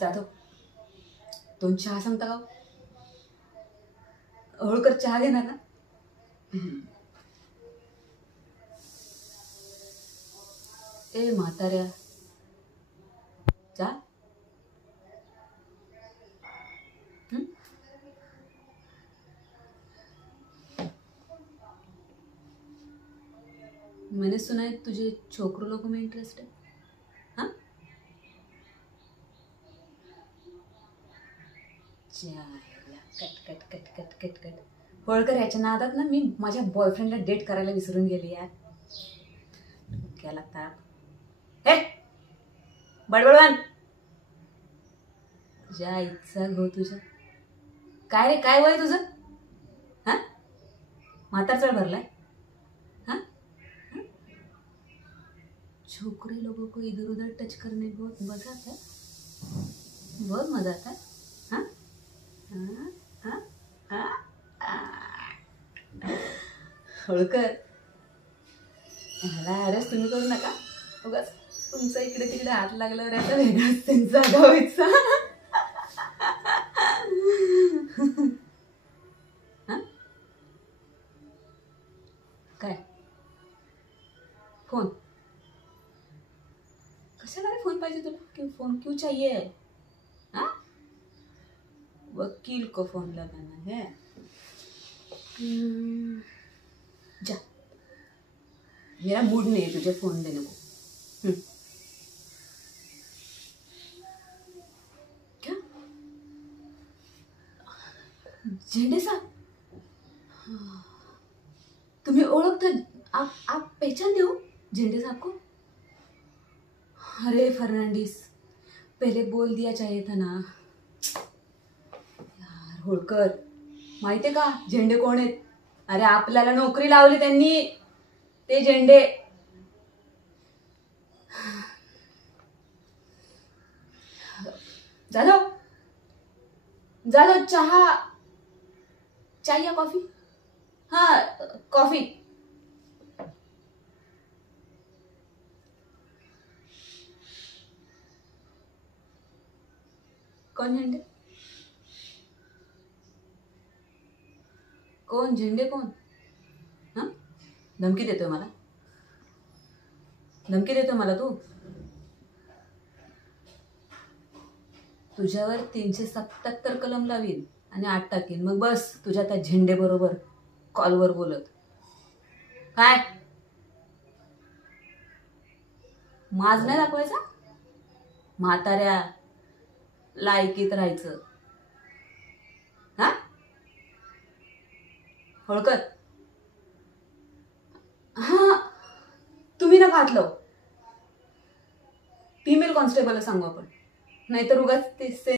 जाधव, 2 चहा सांगता का? होळकर चहा घेणार ना? ए म्हाताऱ्या, जा. मैंने सुना है तुझे छोकरों लोगों में इंटरेस्ट है. हाँ, cut cut cut cut cut cut. Holkar, याच्या नादात ना मी माझ्या बॉयफ्रेंडला डेट करायला विसरून गेली यार. क्या लगता है? हे बडबडवान, तुझ्या इच्छा गो तुझ्या. काय रे, काय वय तुझं? हा, म्हातारचळ भरलाय. हाँ, छोकरे लोगों को इधर उधर टच करने में बहुत मजा आता है. बहुत मजा आता है. हाँ हाँ हाँ हाँ. होळकर, ह्याला हॅरेस तुम्ही करू नका. उगाच तुमचा इकडे तिकडे हात लागल्यावर याचा वेगळाच त्यांचा गावायचा. काय फोन? कशाला रे फोन पाहिजे तुला? क्यों फोन क्यों चाहिए? हाँ, वकील को फोन लगाना है. जा, मेरा मूड नहीं है तुझे फोन देने को. क्या? झेंडे साहब, तुम्हें ओळखता? आप पहचानते हो झेंडे साहब को? अरे फर्नांडिस, पहले बोल दिया चाहिए था ना यार. होळकर, माहितीये का झेंडे कोण आहेत? अरे आपल्याला नोकरी लावली त्यांनी, ते झेंडे. जाधव, जाधव, चहा, चाय या कॉफी? हाँ, कॉफी. कौन झेंडे? कोण झेंडे कोण? हा, धमकी देतोय मला? धमकी देतोय मला तू? तुझ्यावर 377 कलम लावीन आणि 8 टाकीन. मग बस तुझ्या त्या झेंडे बरोबर कॉलवर बोलत. काय माज नाही दाखवायचा? म्हाताऱ्या, लायकीत राहायचं. हा, होळकर. हा, तुम्ही ना घातलं. फिमेल कॉन्स्टेबलला सांगू आपण, नाहीतर उगाच ते